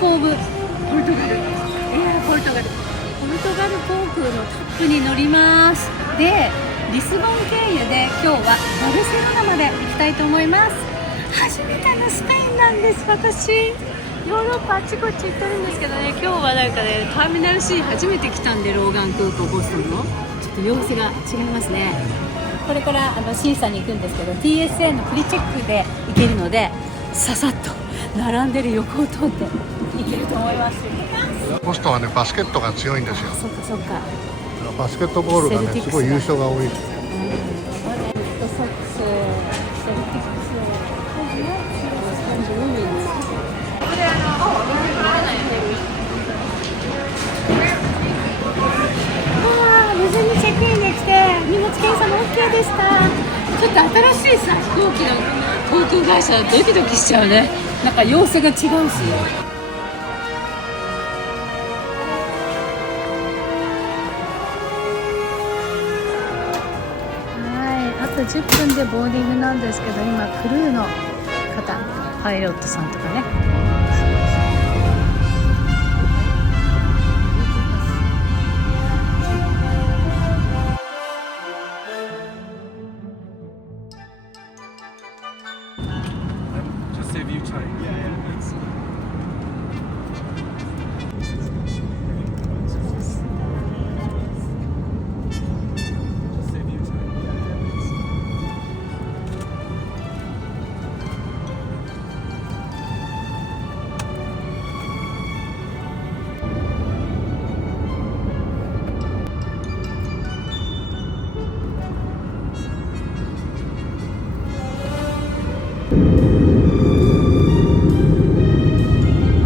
コ・オブ・ポルトガル、ポルトガル航空のトップに乗ります。でリスボン経由で今日はバルセロナまで行きたいと思います。初めてのスペインなんです。私ヨーロッパあちこち行ってるんですけどね、今日はなんかねターミナル C 初めて来たんで、ローガン空港ボストンのちょっと様子が違いますね。これから審査に行くんですけど TSA のプリチェックで行けるので、ささっと並んでる横を通って行けると思います。ボストンはねバスケットが強いんですよ。そっかそっか。バスケットボールがねすごい優勝が多い。レッドソックス、セルティックス、無事にチェックインできて荷物検査も OK でした。ちょっと新しいさ飛行機の航空会社ドキドキしちゃうね。なんか様子が違うし。あと10分でボーディングなんですけど、今クルーの方、パイロットさんとかね。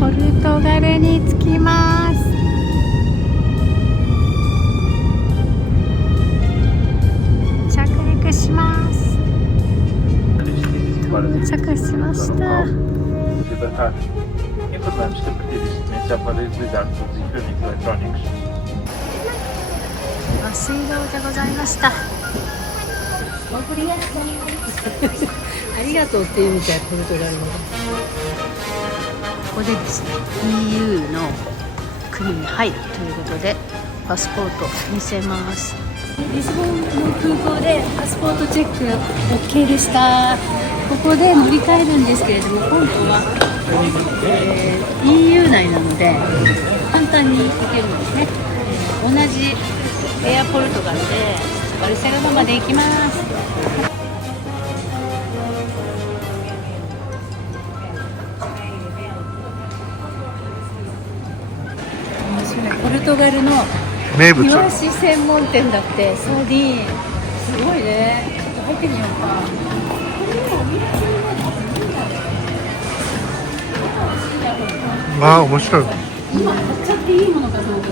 ポルトガルに着きます。着陸します。到着しました。水道でございました。ありがとうっていうみたい、ポルトガル語。ここでですね EU の国に入るということでパスポート見せます。リスボンの空港でパスポートチェック OK でした。ここで乗り換えるんですけれども、今度は、EU 内なので簡単に行けるんですね。同じエアポルトガルでバルセロナまで行きます。ポルトガルの名物イワシ専門店だって。サーディーンすごいね。ちょっと入ってみようか。まあ面白い。今買っちゃっていいものかと思って。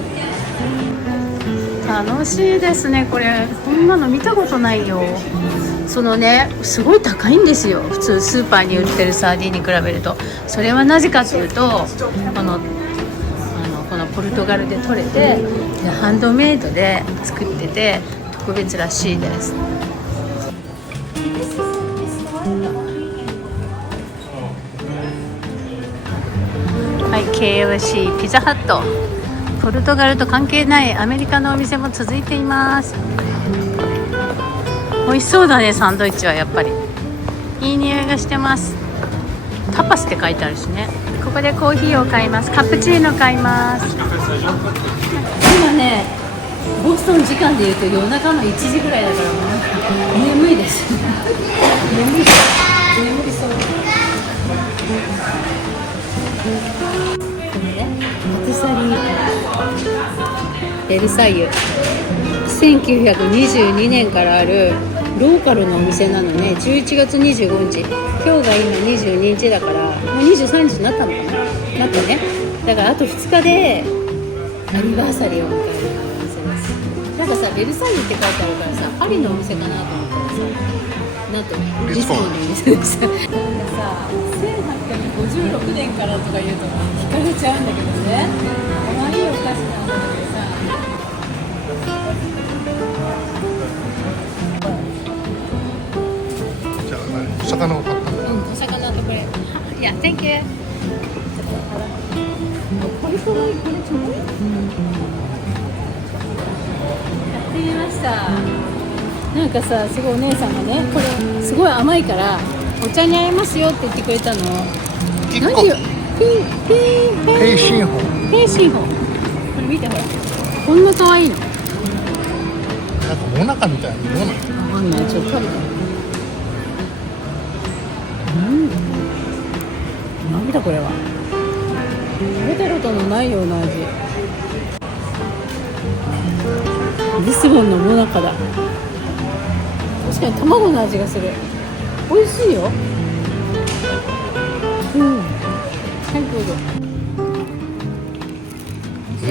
楽しいですね。これこんなの見たことないよ。そのね、すごい高いんですよ。普通スーパーに売ってるサーディーンに比べると。それはなぜかというと、このポルトガルで取れてハンドメイドで作ってて特別らしいです。はい、KFC ピザハット。ポルトガルと関係ないアメリカのお店も続いています。美味しそうだね。サンドイッチはやっぱりいい匂いがしてます。タパスって書いてあるしね。ここでコーヒーを買います。カプチーノ買います。今ねボストン時間でいうと夜中の1時ぐらいだから、もうなんか眠いです眠いそうこれね、パティサリーベルサイユ、1922年からあるローカルのお店なのね。11月25日、今日が今22日だから、もう23日になったのかな。なったね。だからあと2日でアニバーサリーを迎えるお店です。なんかさ、ベルサイユって書いてあるからさ、パリのお店かなと思ったらさ、なんとリスボンのお店でした。なんかさ、1856年からとか言うと惹かれちゃうんだけどね。可愛いお菓子なんだけどさ。じゃあお魚を買ったんだ。お魚とこれ。いや、Thank you。ポルトガルこれちょっと、やってみました。なんかさ、すごいお姉さんがね、これすごい甘いからお茶に合いますよって言ってくれたの。一個何よ、平信法。平信法。これ見てほら、こんな可愛いの。なんかもなかみたいな。どうなの？わかんない、ちょっと食べて。なんだこれは。食べたことのないような味。リスボンのモナカだ。確かに卵の味がする。美味しいよ。はい、どうぞ。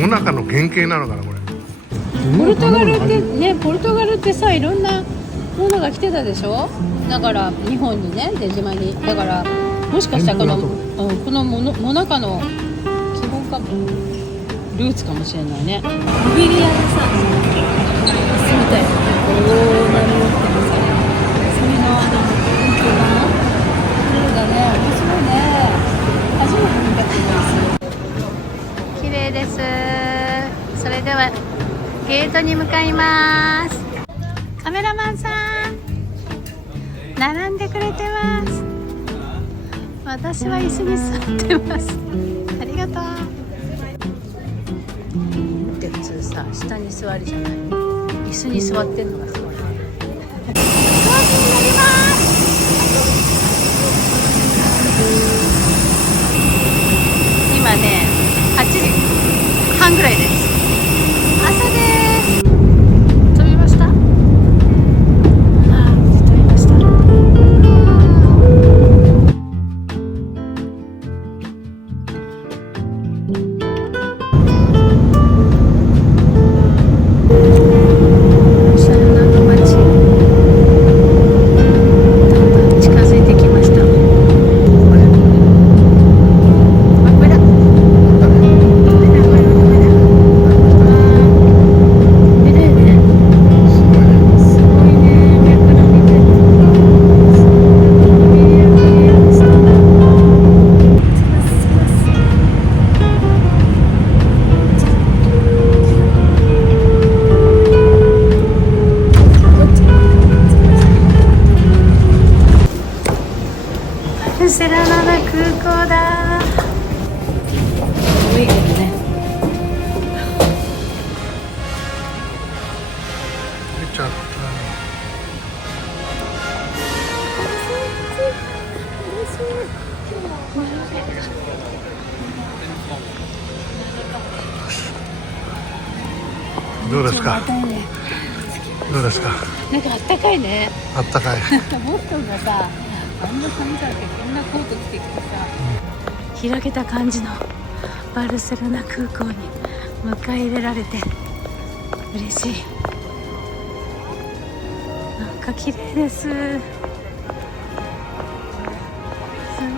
もなかの原型なのかなこれ。ポルトガルってね、ポルトガルってさ、いろんなものが来てたでしょ。だから日本にね、出島に。だからもしかしたらこのもなかの基本かも、ルーツかもしれないね。モビリアのさ、椅子みたいな、こうなり持ってますね。それの本当だ。これがね、面白いね。初めて見た気がする。綺麗です。それではゲートに向かいます。カメラマンさん並んでくれてます。私は椅子に座ってます。ありがとう。って普通さ、下に座りじゃない、椅子に座ってんのがすごい。飛行機に乗ります。今ね、8時半ぐらいです。朝です。飛びました。飛びました。シャルナの町、だんだん近づいてきました。ほら、あ、これだ。バルセロナの空港だ。すごいけどね。出ちゃった。どうですか。どうですか。なんかあったかいね。あったかい。ボストンがさ、あんな寒さってこんなコート着てきてさ、開けた感じのバルセロナ空港に迎え入れられて嬉しい。なんか綺麗です。す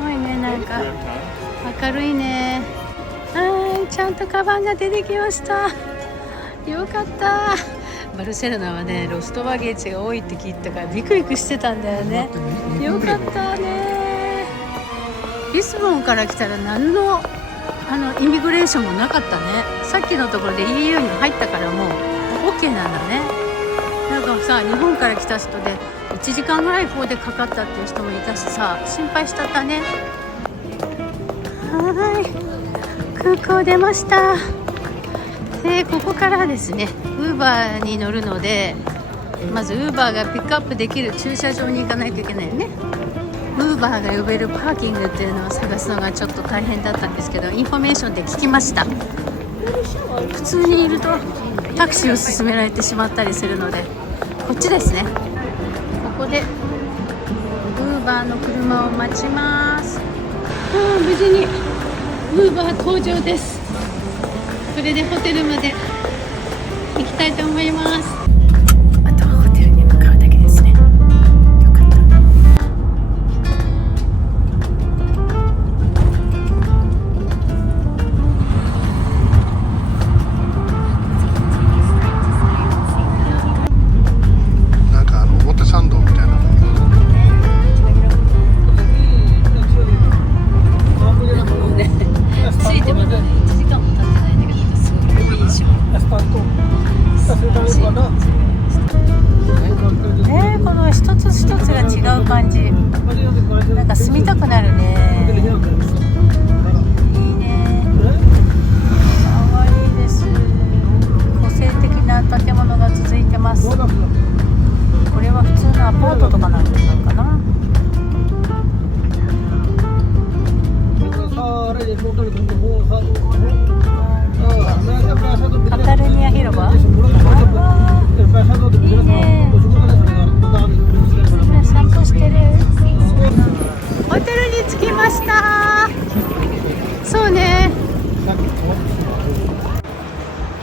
ごいね、なんか明るいね。はい、ちゃんとカバンが出てきました。よかった。バルセロナはね、ロストバゲージが多いって聞いたからビクビクしてたんだよね。よかったね。リスボンから来たら何のイミグレーションもなかったね。さっきのところで EU に入ったからもう OK なんだね。なんかさ、日本から来た人で1時間ぐらいここでかかったっていう人もいたしさ、心配しちゃったね。はい、空港出ました。ここからですね、ウーバーに乗るので、まずウーバーがピックアップできる駐車場に行かないといけないよね。ウーバーが呼べるパーキングっていうのを探すのがちょっと大変だったんですけど、インフォメーションで聞きました。普通にいるとタクシーを勧められてしまったりするので、こっちですね。ここでウーバーの車を待ちます。無事にウーバー登場です。これでホテルまで行きたいと思います。あとはホテルに向かうだけですね。よかった。なんか表参道みたいな。もうね、着いてまだ1時間も経りたくなるね。いいね。かわいいです。個性的な建物が続いてます。これは普通のアパートとかなのかな。カタルニア広場。いいね。散歩してる。ホテルに着きました。そうね。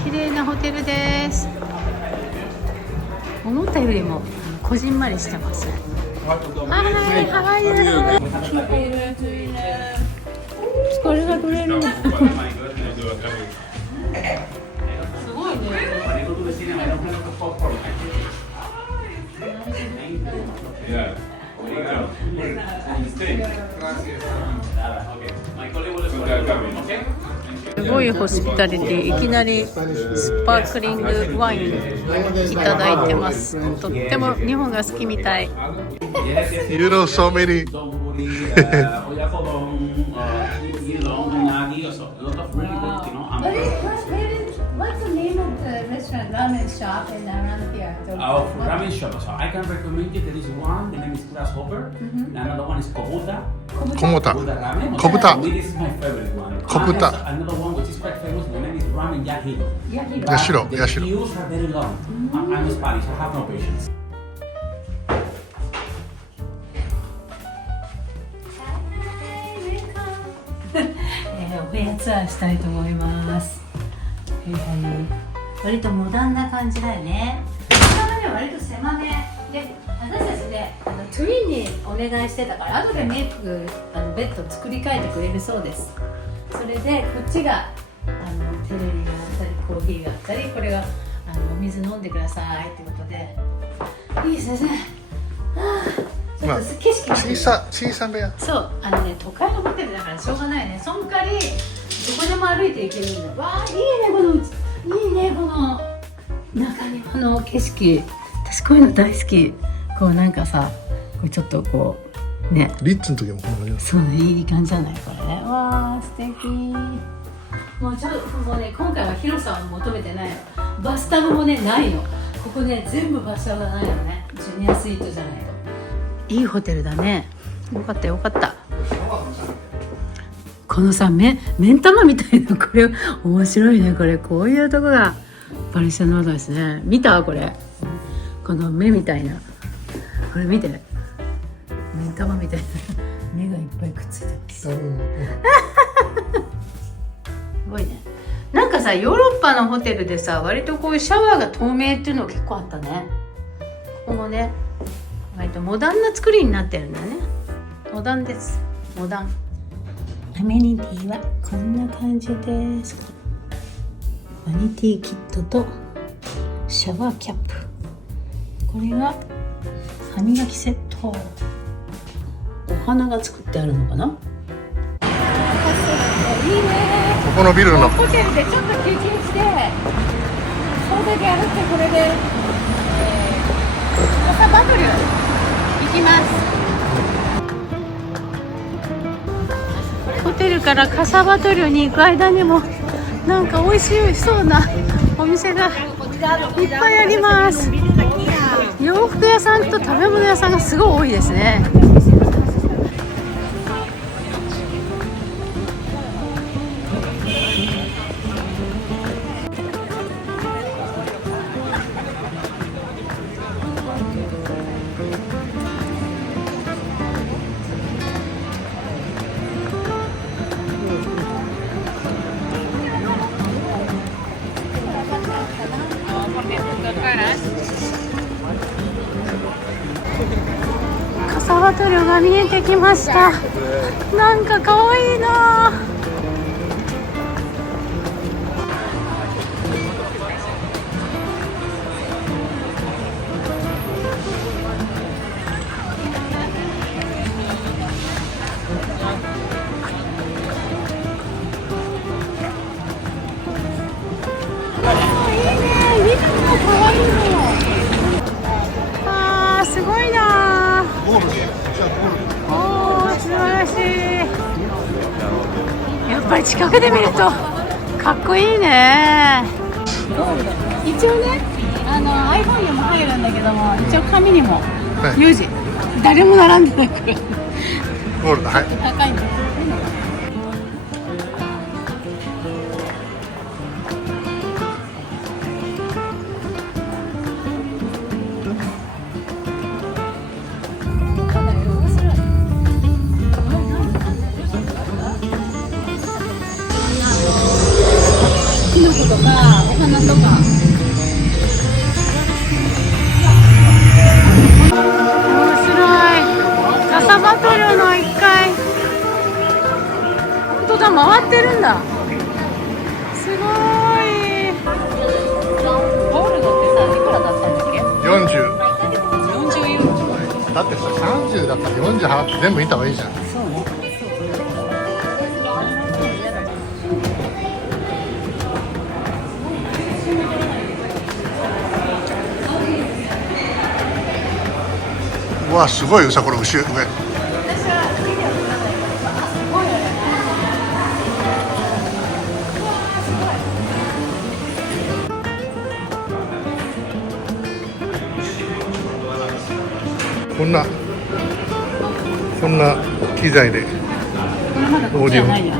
綺麗なホテルです。思ったよりもこじんまりしてます。はい、ハワイです。これが取れる。すごいね。すごいホスピタリティ、いきなりスパークリングワインいただいてます。とっても日本が好きみたい。You know so many. What's the name of the restaurant, ramen shop in around here? Oh, ramen shop. So I can recommend you. There is one. The name is Grasshopper. Another one is Kobuta. Kobuta. Ramen. Kobuta. This is my favorite one. Kobuta. Another one which is quite famous. The name is Ramen Yahiro. Yashiro. The Yashiro. queues are very long. I'm Spanish. I have no patience. お部屋ツアーしたいと思います。割とモダンな感じだよね。下はね、割と狭めで、私たちね、トゥインにお願いしてたから、後でメイクベッド作り変えてくれるそうです。それでこっちがテレビがあったり、コーヒーがあったり、これがお水飲んでくださいってことで、いいですね。ちょっと景色小さめや。そうね、都会のホテルだからしょうがないね。そんかりどこでも歩いていけるんだ。わあ、いいね、この中庭の景色。私こういうの大好き。こうなんかさ、こうちょっとこうね、リッツの時もこんな感じ。そうね、いい感じじゃないこれね。わあ、素敵。もうね、今回は広さを求めてないの。バスタブもね、ないの。ここね、全部バスタブがないのね。ジュニアスイートじゃないと。いいホテルだね。よかったよかった。このさ、目ん玉みたいな、これ面白いね。これこういうとこがバリシャノードですね。見たこれ、この目みたいな、これ見て、目ん玉みたいな目がいっぱいくっついてます。すごいね。なんかさ、ヨーロッパのホテルでさ、割とこういうシャワーが透明っていうの結構あったね。ここもね、割とモダンな作りになってるんだね。モダンです。モダン。アメニティはこんな感じです。バニティキットとシャワーキャップ。これが歯磨きセット。お花が作ってあるのかな。いいね。ここのビルのホテルでちょっと休憩して、それだけ歩ってこれで、カサバトル行きます。ホテルからカサバトルに行く間にもなんか美味しそうなお店がいっぱいあります。洋服屋さんと食べ物屋さんがすごい多いですね。カサバトルが見えてきました。なんかかわいいな。すごいな。おー、素晴らぱり近くで見るとかっこいいね。一応ね、iPhone にも入るんだけども、一応紙にも4時、誰も並んでないからゴールド、はい。高いんだよ。キノコとかお花とか。面白い。笹バトルの1階。本当だ、回ってるんだ。すごい。ゴールドってさ、いくらだったんだっけ40。？40ユーロ。だってさ、30だったら40払って全部見た方がいいじゃん。そうね。うわ、すごいよさ、これ上。こんな機材でこれまだこっちじゃないや。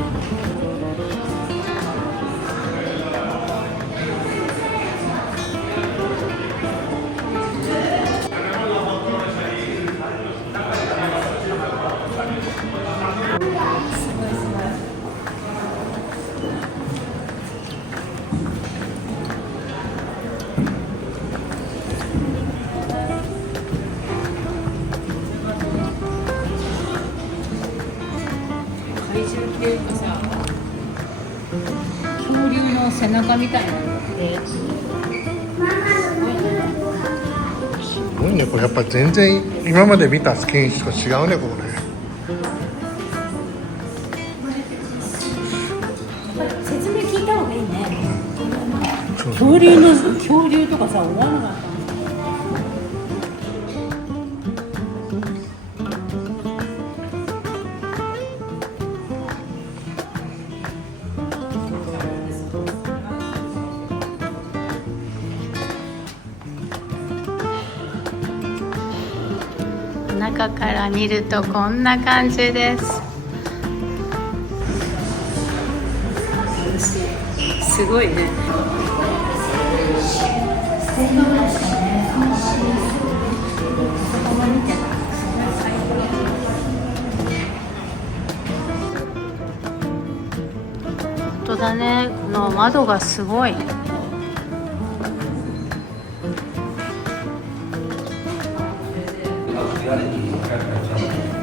怪獣っていうかさ、恐竜の背中みたいなのってすごいね。これやっぱ全然今まで見た犬種と違うね、ここね。説明聞いた方がいいね。そう恐竜とかさ、思わなかった。中から見るとこんな感じです。すごいね。本当だね、この窓がすごい。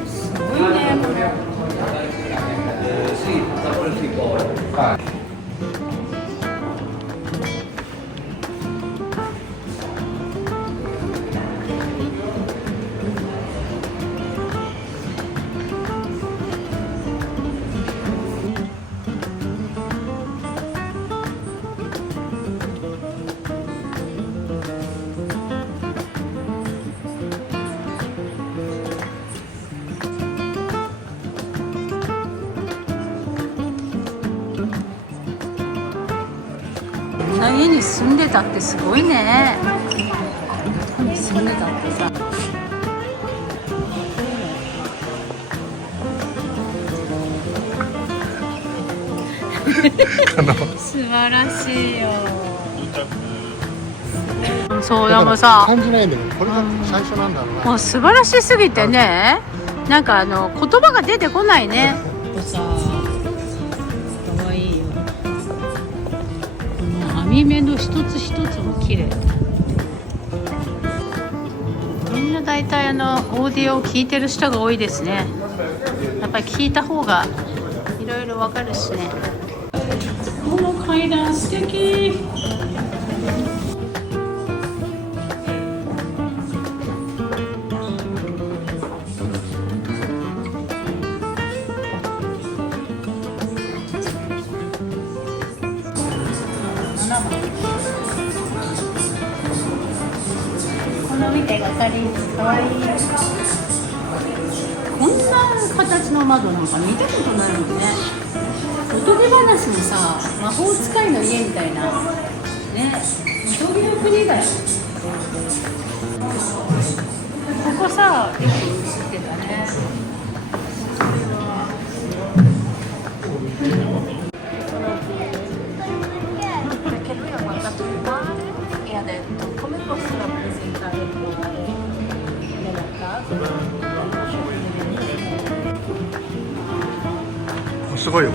すごいね、これ。こんな家に住んでたってすごいね。ここに住んでたってさ。素晴らしいよ。そうだもんさ。感じないんだけど、これが最初なんだろうな。もう素晴らしすぎてね。なんか言葉が出てこないね。さあ、可愛いよ。この網目の一つ一つも綺麗。みんな大体オーディオを聞いてる人が多いですね。やっぱり聞いた方がいろいろわかるしね。この階段素敵。この見て、ガタリかわいい。こんな形の窓なんか見たことないもんね。こおとぎ話のさ、魔法使いの家みたいなね、将棋の国だよ。ここさ、よく映ってたね。すごいよ。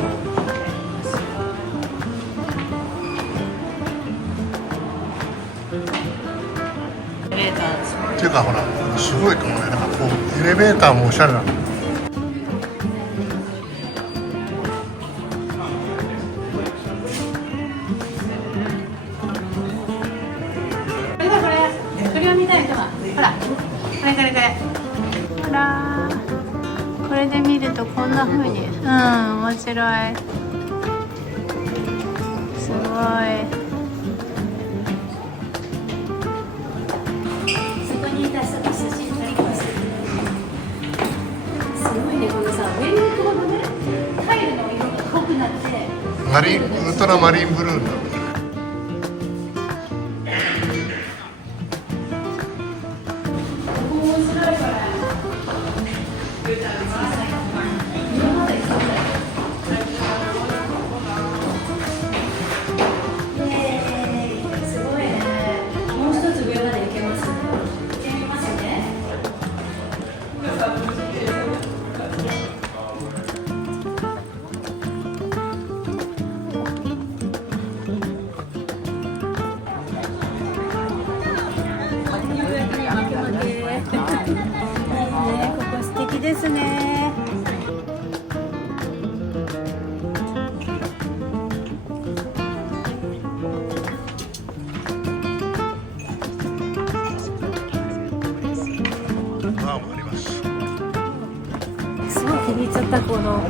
エレベーターっていうかほらすごいかもね。なんかこうエレベーターもおしゃれなの。これを見たい人はほらこれほらこれで見るとこんな風に面白いすごいそこにいた人と写真撮りますすごいねこのさ上に行くほどねタイルの色が濃くなってウルトラマリンブルーになる。ですね。バーもあります。すごい気に入っちゃったこの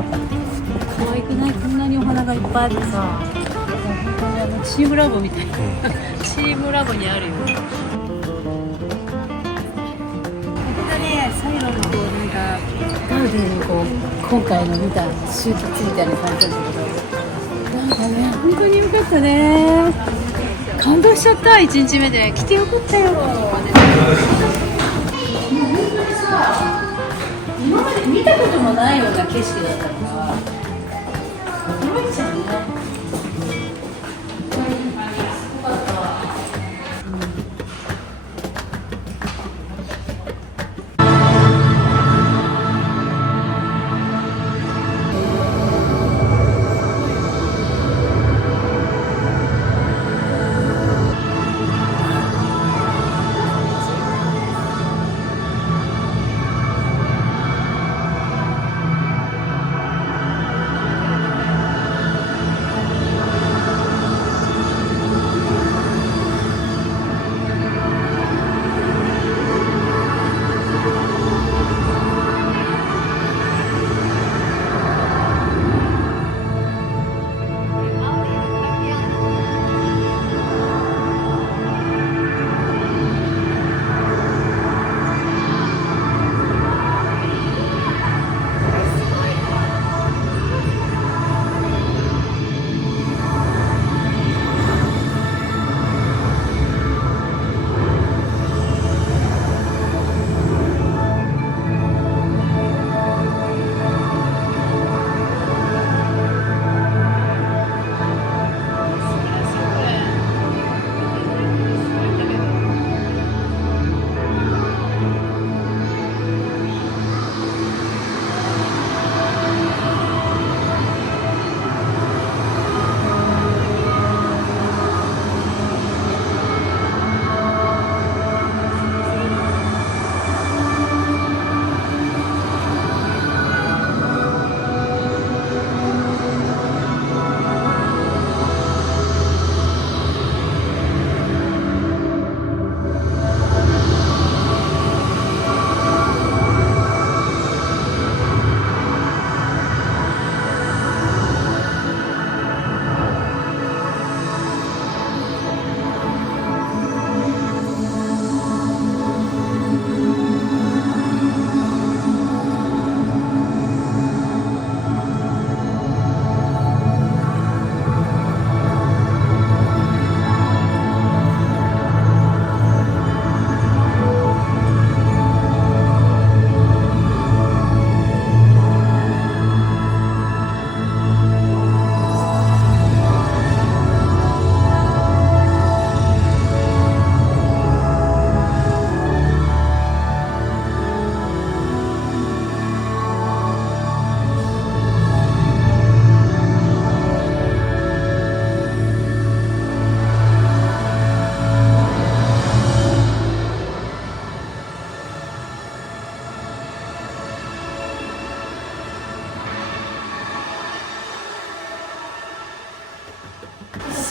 可愛くないこんなにお花がいっぱいあってさ、本当にチームラボみたいな、チームラボにあるよ。最後のこうなんかガーデンにこう今回の見た集結みたいな感じだったけど、なんかね本当に良かったね。感動しちゃった。1日目で来てよかったよ。もう本当にさ今まで見たこともないような景色だったから驚いちゃうね。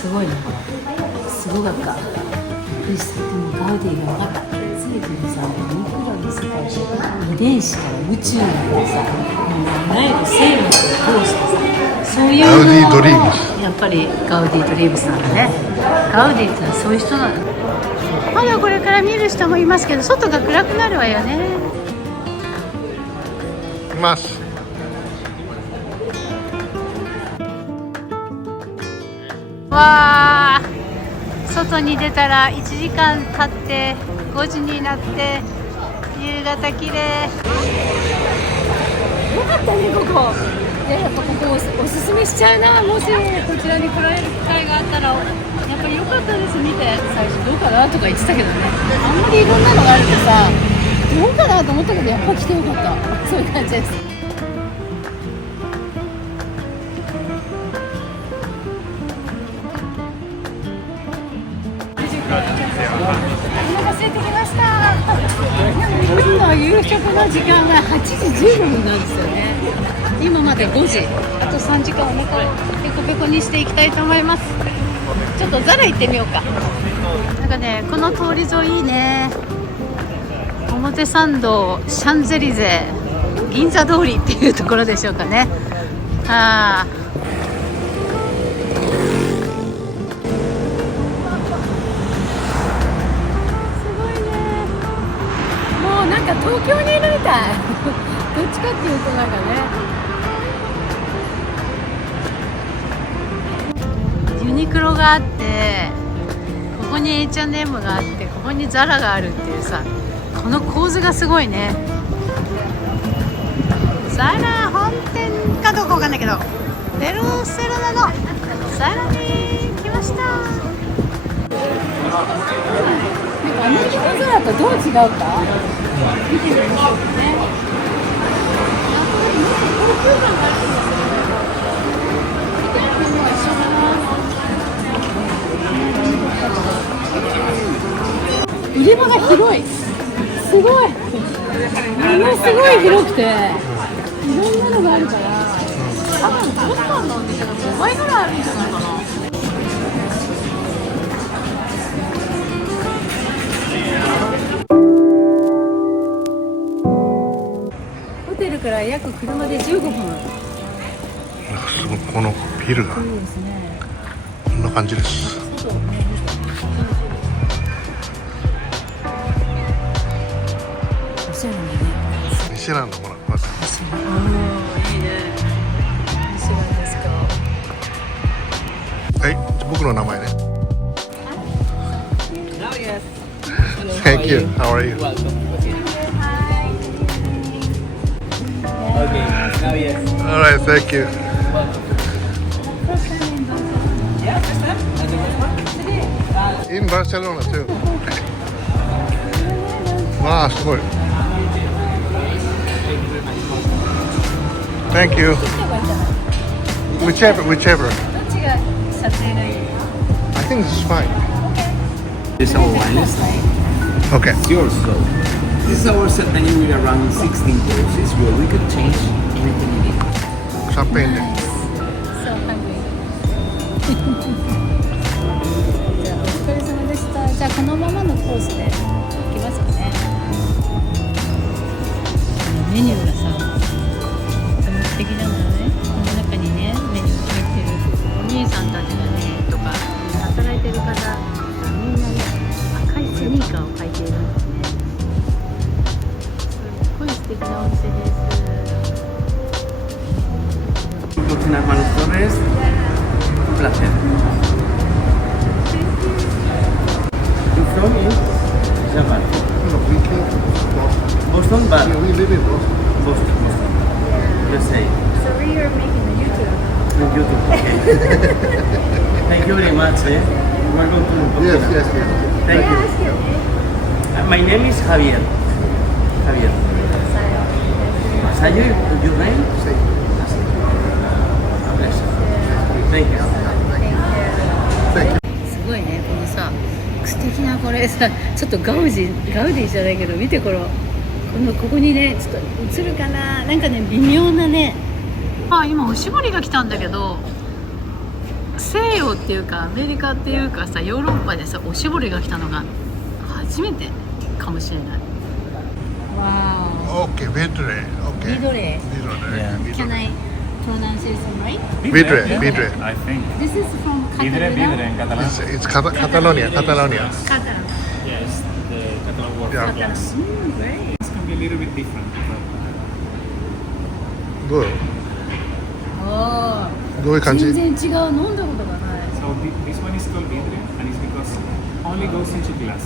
すごいね、すごかった。でもガウディが分かった。ついにさ、ユニクロの世界で遺伝子から宇宙までさ、いわゆる生物を通してさ、そういうガウディドリームス。やっぱりガウディドリームスなんだね。ガウディってのはそういう人なんだ。まだこれから見る人もいますけど、外が暗くなるわよね。います。わー、外に出たら1時間経って5時になって夕方綺麗。よかったねここ。いや、やっぱここおすすめしちゃうな。もしこちらに来られる機会があったらやっぱり良かったです。見て、最初どうかなとか言ってたけどね、あんまりいろんなのがあるとさどうかなと思ったけど、やっぱ来てよかった。そういう感じです。お腹空いてきました。今の夕食の時間は8時15分なんですよね。今まで5時、あと3時間お腹をペコペコにしていきたいと思います。ちょっとザラ行ってみようか。なんかね、この通り沿いいいね。表参道、シャンゼリゼ、銀座通りっていうところでしょうかね。あー、なんか東京にいるみたい。どっちかっていうとなんかね、ユニクロがあって、ここに H&M があって、ここにザラがあるっていうさ、この構図がすごいね。ザラ本店かどうかわかんないけど、ベルセロナのザラに来ました。アメリカのザラとどう違うか見てみましょうね。売り場が広い。すごい。ものすごい広くて、いろんなのがあるから、多分ボストンのお店が5倍ぐらいあるんじゃないかな。ホテルから約車で15分。すごい、このビルがそうですね。こんな感じです。おしゃれなね。ミシュランのほら、これいいね。ミシュランですか。はい、僕の名前ね。Now yes. Thank you. How are you? Welcome. Okay, now yes. Alright, thank you. Yeah, first time? And the first one? In Barcelona too. わあ、すごい。Thank you. Whichever. どっちが撮影がいい？ I think this is fine. This is our wine list. Okay. It's yours, so. This is our set menu with around 16 courses where we could change anything you need. シャンペーンで。そう、ハングリー。じゃあお疲れ様でした。じゃあこのままのコースで行きますかね。メニューがさ、とても素敵なのよね。この中にね、メニューが入ってるお兄さんたちがね、とか働いてる方がみんなね、赤いスニーカーを履いているんですね。すっごい素敵なお店です。Cocina Manos Torres, un placer. You from in Japan? Boston, but We live in Boston. Boston. USA. So we are making a YouTube. On YouTube. Okay. Thank you very much. Welcome to the podcast. Yes. Thank you. My name is Javier. Javier. Masayo, your name? Thank you. すごいね、このさ、素敵なこれさ、ちょっとガウディじゃないけど、見てここにね、ちょっと映るかな、なんかね、微妙なね。あ、今おしぼりが来たんだけど、西洋っていうかアメリカっていうかさ、ヨーロッパでさおしぼりが来たのが初めてかもしれない。わOK、ビドレ。ー。 OK。ビドレ。ビドレ。 Yeah. ビド Can レ。 I pronounce it right? Vidre, vidre. I think. This is from Vidre, Catalunya. vidre in Catalan. It's Catalonia, Catalonia. Catalan. Yes, the Catalan word Yeah. for glass. Great. This can be a little bit different. どうあどういうあ、感じ？全然違う。飲んだことがない。 So this one is called vidre, and it's because only goes into glass.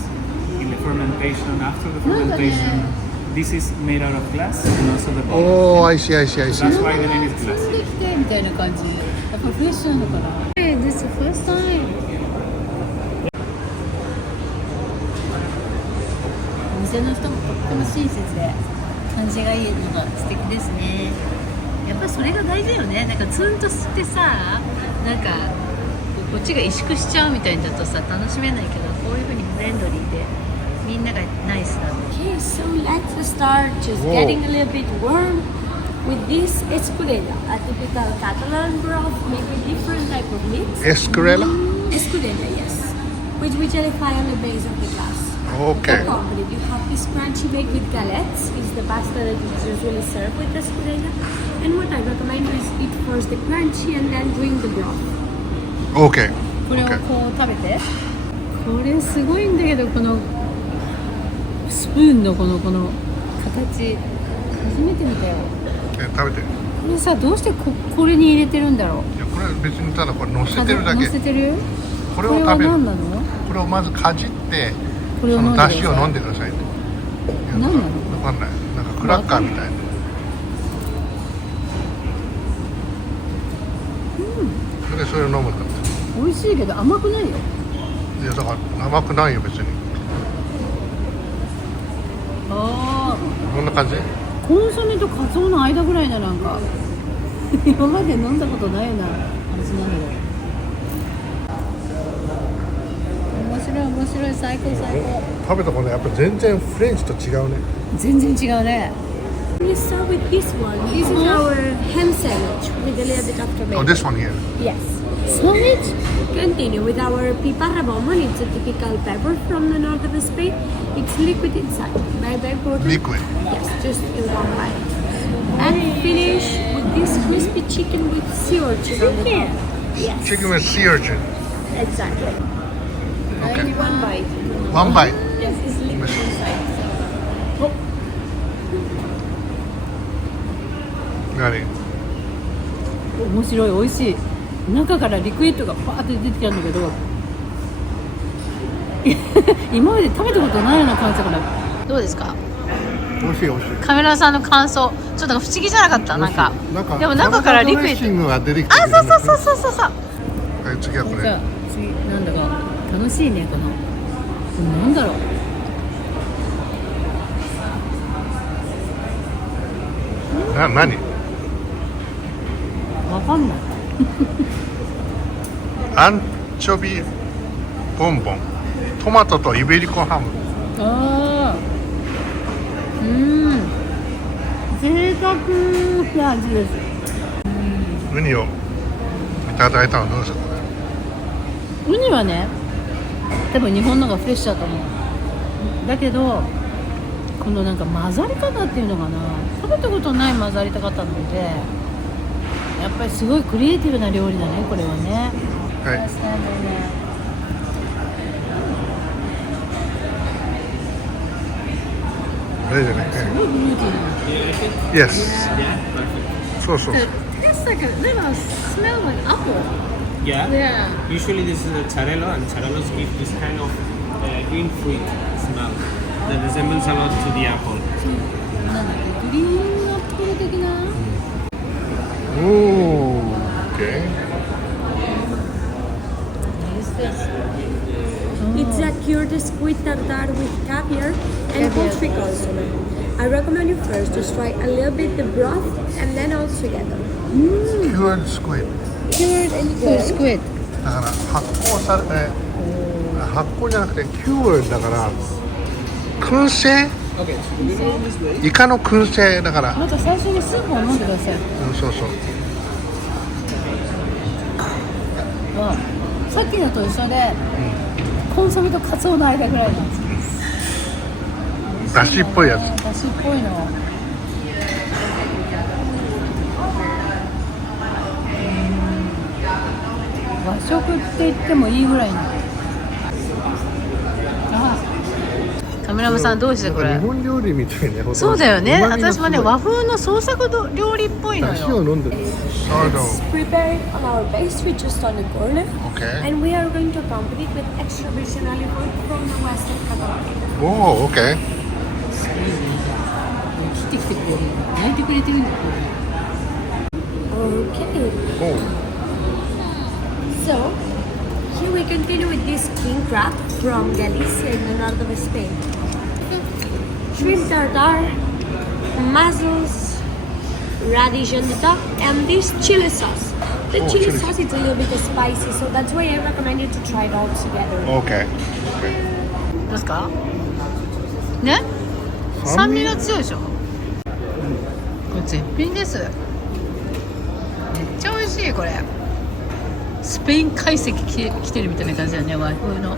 In the fermentation, after the fermentation, this is made out of glass, and also the bottle. おー、I see, I see, I see. That's why the name is 積 glass. んできてみたいな感じ。やっぱフレッシュなのかな。This is first time. お店の人もとっても親切で感じがいいのが素敵ですね。やっぱりそれが大事よね。なんかツンとしてさ、なんかこっちが萎縮しちゃうみたいだとさ楽しめないけど、こういう風にフレンドリーでみんながナイスだ。Okay, so let's start just Whoa. getting a little bit warm with this escudella, a typical Catalan broth, maybe different type of meat. Escurella? Escudella, yes, which we jellyfy on the base of the glass. Okay. The complete, you have this crunchy baked with galettes, is the pasta that is usually served with escudella. And what I recommend is eat first the crunchy and then drink the broth. OK。これを OK。こう食べて。これすごいんだけど、このスプーンのこの形初めて見たよ。食べて。これさ、どうしてこれに入れてるんだろう。いや、これは別にただこれ乗せてるだけ乗。せてる。これを食べる。これは何なの？これをまずかじってこれをその飲んでください。出汁を飲んでくださいって。何なの？わかんない。なんかクラッカーみたいな。それを飲むんだって。美味しいけど甘くないよ。いやだから甘くないよ別に。ああ、こんな感じ？コンソメとカツオの間ぐらいな、なんか今まで飲んだことないような味なんだけど。面白い面白い、最高最高。食べたことやっぱ全然フレンチと違うね。全然違うね。 Let's start with this one. This is our ham sandwich with a little bit of tomato. Oh, this one here. Yes. Sandwich? Continue with our pipa rabomon. It's a typical pepper from the north of Spain. It's liquid inside. Very important. Liquid. Yes, just in one bite. And finish with this crispy chicken with sea urchin on the top. Yes. Chicken with sea urchin. Exactly. Okay. Only one bite. One bite. Yes, it's liquid inside. 何？面白い、美味しい。中からリクエットがパーって出てきたんだけど今まで食べたことないような感じだから。どうですか？美味しい美味しい。カメラさんの感想、ちょっと不思議じゃなかった？なんかでも中からリクエット。ドレッシングが出てきて。あ、そうそうそうそうそうそう。はい、次はこれ。じゃあ次なんだか楽しいね、このなんだろう。何？わかんない。アンチョビボンボン、トマトとイベリコハム。ああ、贅沢な味です。ウニをいただいたのどうですか？こウニはね、多分日本のがフレッシュだと思う。だけどこのなんか混ざり方っていうのかな、食べたことない混ざり方なので、やっぱりすごいクリエイティブな料理だね、これはね。れ。はい。大丈夫ね。すごいフルーティーな。 Yes。そうそうそう。 Tastes like a little smell like apple. Yeah. Yeah. Usually this is a charello, and charellos give this kind of green fruit smell that resembles a lot to the apple. なんだっけ、グリーンアップル的な。おー。Okay。It's a cured squid tartare with caviar and poultry consomme. I recommend you first to try a little bit the broth and then all together. Cured squid。 Cured andスクエッだから発酵され発酵じゃなくて cured だから燻製？ Okay, so we roll this way. イカの燻製だから。また最初にスープを飲んでください。そうそう。さっきのと一緒で、コンソメとカツオの間ぐらいなんです。だしっぽいやつ。だしっぽいの。和食って言ってもいいぐらいの。カメラマンさんどうしてこれ。日本料理みたいね。そうだよね。旨味がすごい私もね和風の創作料理っぽいのだしをよ。飲んでる。It's prepared on our pastry just on the corner. Okay. And we are going to accompany it with extra virgin olive oil from the west of Catalonia. Oh, okay. 切ってきてくれる。焼いてくれてるんだよ。Okay. Oh. So, here we continue with this king crab from Galicia in the north of Spain. Shrimp tartare, mussels, radish on the top, and this chili sauce. The Oh, chili chili sauce is a little bit spicy, so that's why I recommend you to try it all together. Okay. Okay. どうですか？ね？酸味が強いでしょ。これ絶品です。めっちゃ美味しいこれ。スペイン懐石来てるみたいな感じだね和風の。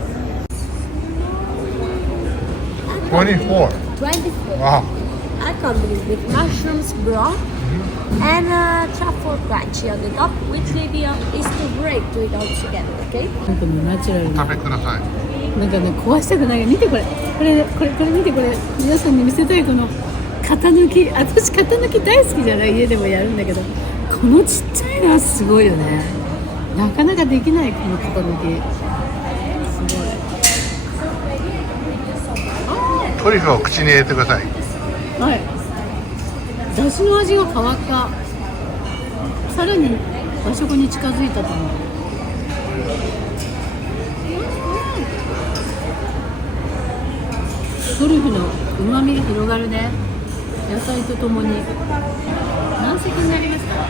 24. 24. Wow. Accompanied with mushrooms broth and truffle crunchy on the top, which the idea is to break to it all together, okay? なんかもうナチュラルな。食べください。なんかね壊したくないよ。見てこれ。これ見てこれ。皆さんに見せたいこの型抜き。私型抜き大好きじゃない。家でもやるんだけど、このちっちゃいのはすごいよね。なかなかできないこの型抜き。すごい。トリュフを口に入れてください。はい。だしの味が変わった。さらに和食に近づいたと思う。トリュフの旨味が広がるね。野菜とともに。満席になりますから。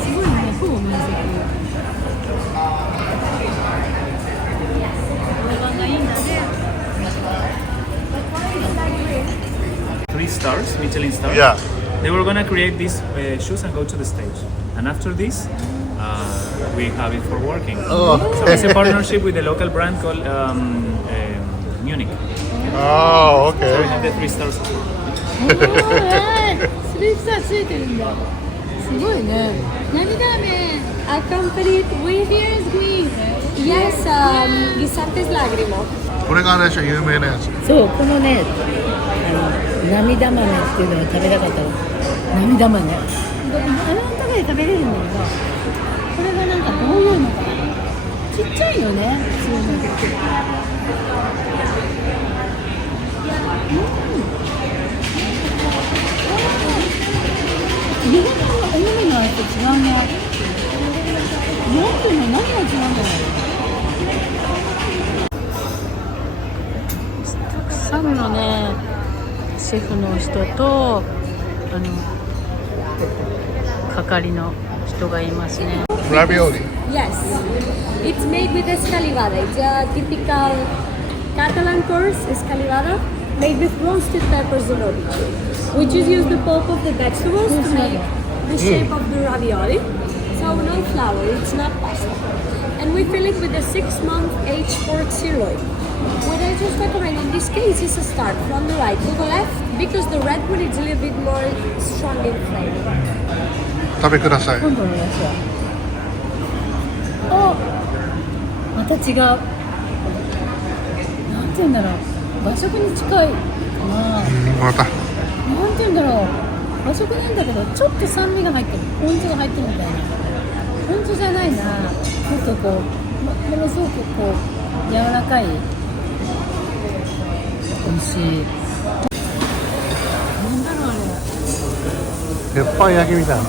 すごいね、ほぼ満席。評判がいいんだね。3 stars, Michelin stars. Yeah. They were gonna create these shoes and go to the stage. And after this, we have it for working. Oh. So it's a partnership with a local brand called Munich. Oh, So we okay. have the 3 stars. スリースターついてるんだ。すごいね。何ラーメン Accompanied with, Here's green. yes, guisantes lágrima. これがあれでしょ、有名なやつ。そうこのね涙豆っていうのが食べたかったの。涙豆あれの中で食べれるんだけどこれがなんかどういうのかちっちゃいよね普通の日本のお豆の味と違うね。日本と何が違うんだろう。たくさんのねシェフの人と係の人がいますね。ラビオリ。Yes, it's made with escalivada. It's a typical Catalan course, escalivada, made with roasted peppers and orgeat. We just use the pulp of the vegetables to make the shape of the ravioli. So no flour, it's not pasta. And we fill it with a 6-month aged pork sirloin. What I just recommend in this case is a start from the right to the left because the red one is a little bit more strong in flavor. 食べください。今度のやつはまた違う。なんて言うんだろう和食に近いかな。また。なんて言うんだろう和食なんだけどちょっと酸味が入ってるポン酢が入ってるみたいな。ポン酢じゃないな。もっとこうものすごくこう柔らかい美味しい。なんだろうあれ。鉄板焼きみたいな。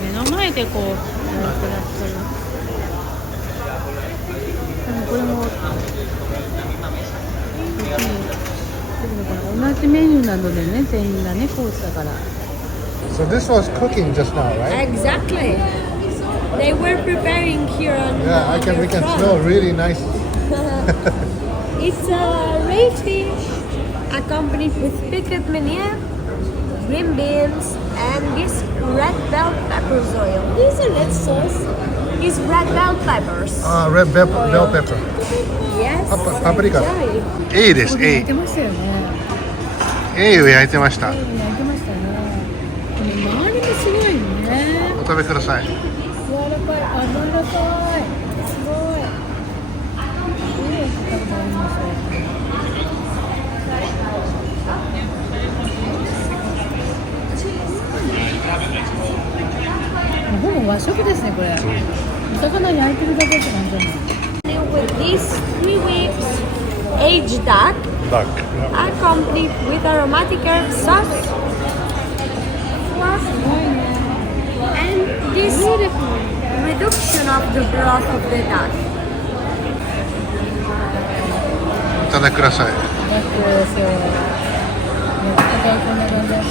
目の前でこうやってらっしゃる。でもこれも同じメニューなのでね全員がねコースだから。So this was cooking just now, right? Exactly. They were preparing here on Yeah, we can front. smell really nice. It's a ray fish accompanied with pickled meunier, green beans, and this red bell peppers oil. This is red sauce. It's red bell peppers. ああ、レッドベルペッパー。 Yes. パプリカ。Enjoy. エイです、エイ焼い。てましたよね。エイを焼いてました。焼いてましたね。この周りもすごいね。お食べください。柔らかい、あ、柔らかい。すごい。食べてみましょう。ほぼ和食ですね、これ。お魚焼いてるだけって感じじゃない。With this 3 weeks aged duck, ダック。 accompanied with aromatic herb sauce, and this reduction of the broth of the duck. いただきください。ダックですよ。めっちゃ大根な感じ。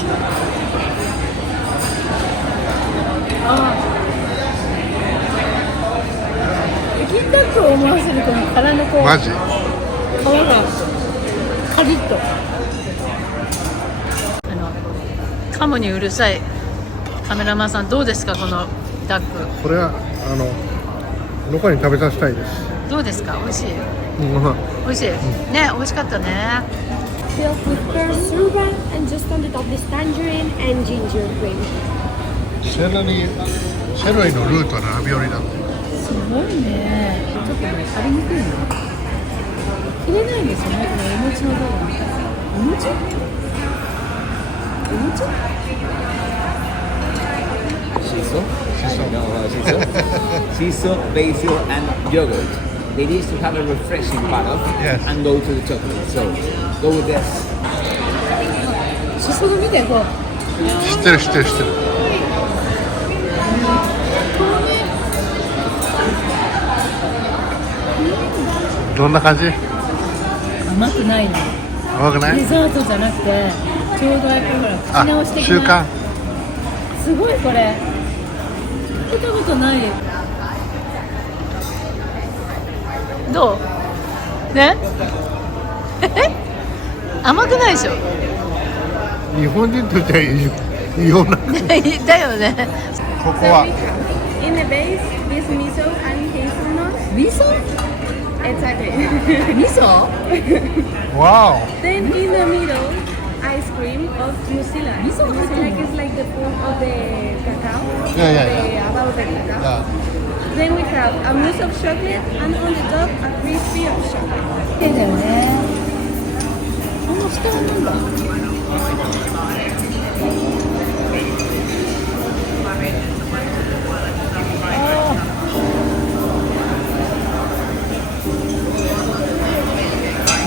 北京ダックを思わせるこの殻のこうマジ？皮がカリッとカモにうるさいカメラマンさんどうですかこのダックこれはどこに食べさせたいです。どうですか美味しいうん美味しいね美味しかったね Filled with pearl syrup and just on the top is tangerine and ginger cream. セロリのルートはラビオリだ。すごいねちょっとね貼りにくいの切れないんですよねこのお餅の部分お餅お餅 Shiso. Shiso. No, shiso. Shiso, basil, and yogurt. They need to have a refreshing bottom Yes. and go to the chocolate. So go with this. しその見てこう知ってる知ってる知ってる。どんな感じ？甘くないの甘くない？デザートじゃなくてちょうどやっぱほら口直し的習慣。なすごいこれ食べたことないどうね甘くないでしょ日本人としては異様な。だよねここは In the base, this miso and hazelnut. 味噌 Exactly. 味噌 わ Then in the middle, ice cream of Nutella. Miso Nutella is like the form of the cacao. Yeah. About the cacao. あ。Then we have a mousse of chocolate and on the top a crispy of chocolate. だよねこの下はなんだな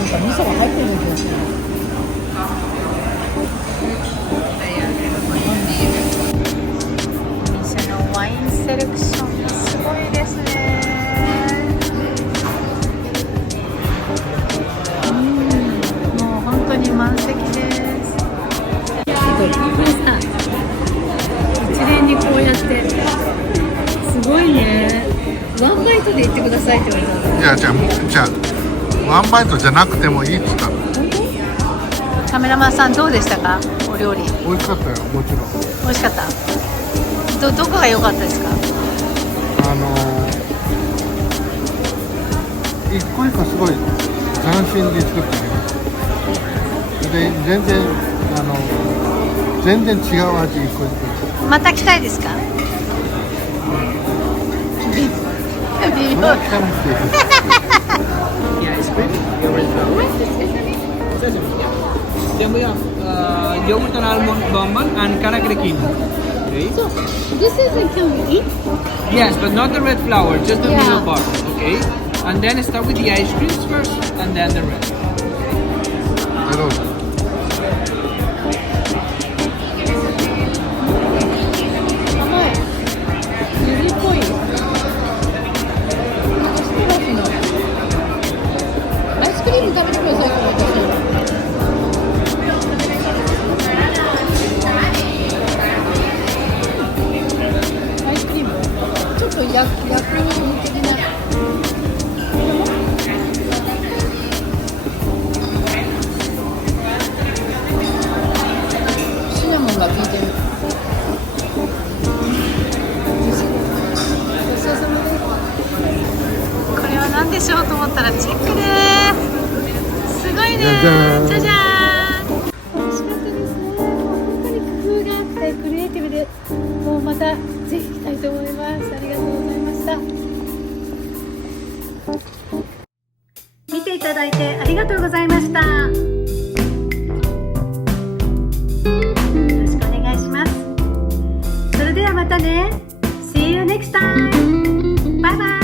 んか味噌が入ってるんですよお店のワインセレクションすごいですねもう本当に満席ですこれさ一連にこうやってすごいねワンバイトで行ってくださいって言われたのじゃあワンバイトじゃなくてもいいっつったの。カメラマンさんどうでしたかお料理美味しかったよもちろん。美味しかったどこが良かったですか一個一個すごい斬新に作ってあります。で全然違う味一個一個。また来たいですか微妙それは聞かなくていい。 Yeah, ice cream, yogurt flour. Sesame, yeah. Then we have yogurt and almond bonbon and karakekin. Okay. So, this is can we eat? Yes, but not the red flour, just the Yeah. middle part. Okay. And then start with the ice creams first, and then the red. どうぞ。甘い柚子っぽいアイスクリーム食べてください私アイスクリームちょっと焼く的なたね。See you next time! バイバイ